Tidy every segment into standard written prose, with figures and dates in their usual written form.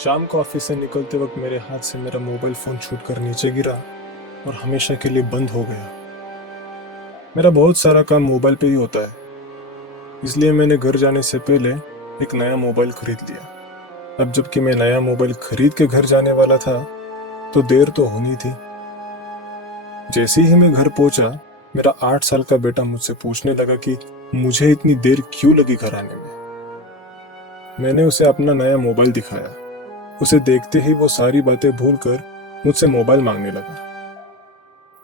शाम को ऑफिस से निकलते वक्त मेरे हाथ से मेरा मोबाइल फ़ोन छूट कर नीचे गिरा और हमेशा के लिए बंद हो गया। मेरा बहुत सारा काम मोबाइल पे ही होता है, इसलिए मैंने घर जाने से पहले एक नया मोबाइल खरीद लिया। अब जबकि मैं नया मोबाइल खरीद के घर जाने वाला था तो देर तो होनी थी। जैसे ही मैं घर पहुंचा, मेरा 8 साल का बेटा मुझसे पूछने लगा कि मुझे इतनी देर क्यों लगी घर आने में। मैंने उसे अपना नया मोबाइल दिखाया। उसे देखते ही वो सारी बातें भूलकर मुझसे मोबाइल मांगने लगा।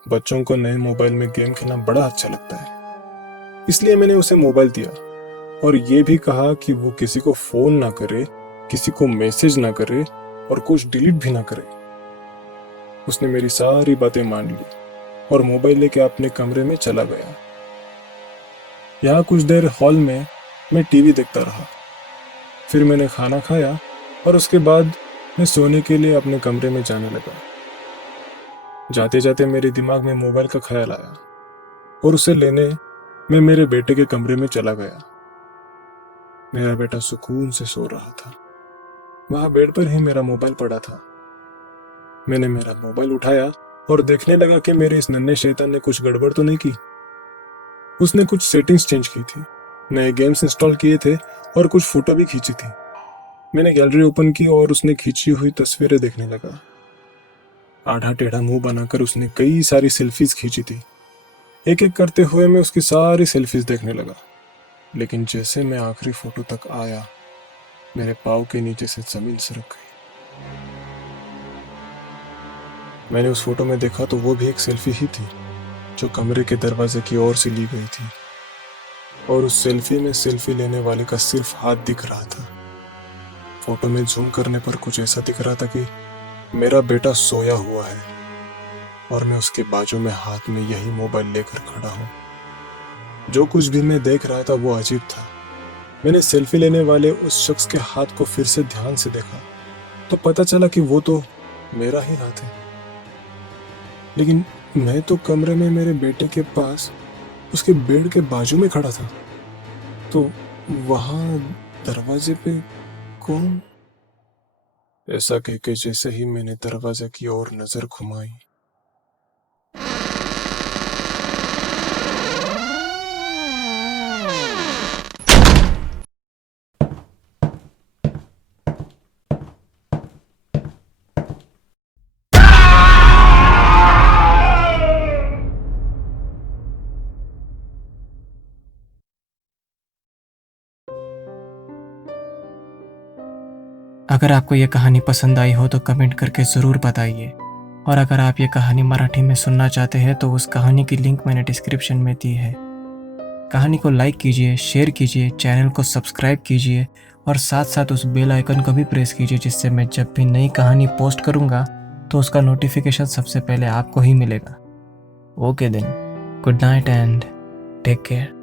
बच्चों को नए मोबाइल में गेम खेलना बड़ा अच्छा लगता है, इसलिए मैंने उसे मोबाइल दिया और ये भी कहा कि वो किसी को फोन ना करे, किसी को मैसेज ना करे और कुछ डिलीट भी ना करे। उसने मेरी सारी बातें मान ली और मोबाइल लेके अपने कमरे में चला गया। यहाँ कुछ देर हॉल में मैं टीवी देखता रहा। फिर मैंने खाना खाया और उसके बाद मैं सोने के लिए अपने कमरे में जाने लगा। जाते जाते मेरे दिमाग में मोबाइल का ख्याल आया और उसे लेने मैं मेरे बेटे के कमरे में चला गया। मेरा बेटा सुकून से सो रहा था। वहां बेड पर ही मेरा मोबाइल पड़ा था। मैंने मेरा मोबाइल उठाया और देखने लगा कि मेरे इस नन्हे शैतान ने कुछ गड़बड़ तो नहीं की। उसने कुछ सेटिंग्स चेंज की थी, नए गेम्स इंस्टॉल किए थे और कुछ फोटो भी खींची थी। मैंने गैलरी ओपन की और उसने खींची हुई तस्वीरें देखने लगा। आधा टेढ़ा मुंह बनाकर उसने कई सारी सेल्फीज खींची थी। एक एक करते हुए मैं उसकी सारी सेल्फीज देखने लगा, लेकिन जैसे मैं आखिरी फोटो तक आया, मेरे पाँव के नीचे से जमीन सरक गई। मैंने उस फोटो में देखा तो वो भी एक सेल्फी ही थी, जो कमरे के दरवाजे की ओर से ली गई थी, और उस सेल्फी में सेल्फी लेने वाले का सिर्फ हाथ दिख रहा था। फोटो में जूम करने पर कुछ ऐसा दिख रहा था कि मेरा बेटा सोया हुआ है और मैं उसके बाजू में हाथ में यही मोबाइल लेकर खड़ा हूँ। जो कुछ भी मैं देख रहा था वो अजीब था। मैंने सेल्फी लेने वाले उस शख्स के हाथ को फिर से ध्यान से देखा तो पता चला कि वो तो मेरा ही हाथ है, लेकिन मैं तो कमरे में मेरे बेटे के पास उसके बेड के बाजू में खड़ा था। तो वहां दरवाजे पे कौन? ऐसा कह के जैसे ही मैंने दरवाजे की ओर नजर घुमाई, अगर आपको ये कहानी पसंद आई हो तो कमेंट करके ज़रूर बताइए, और अगर आप ये कहानी मराठी में सुनना चाहते हैं तो उस कहानी की लिंक मैंने डिस्क्रिप्शन में दी है। कहानी को लाइक कीजिए, शेयर कीजिए, चैनल को सब्सक्राइब कीजिए और साथ साथ उस बेल आइकन को भी प्रेस कीजिए, जिससे मैं जब भी नई कहानी पोस्ट करूँगा तो उसका नोटिफिकेशन सबसे पहले आपको ही मिलेगा। Okay then, good night and take care.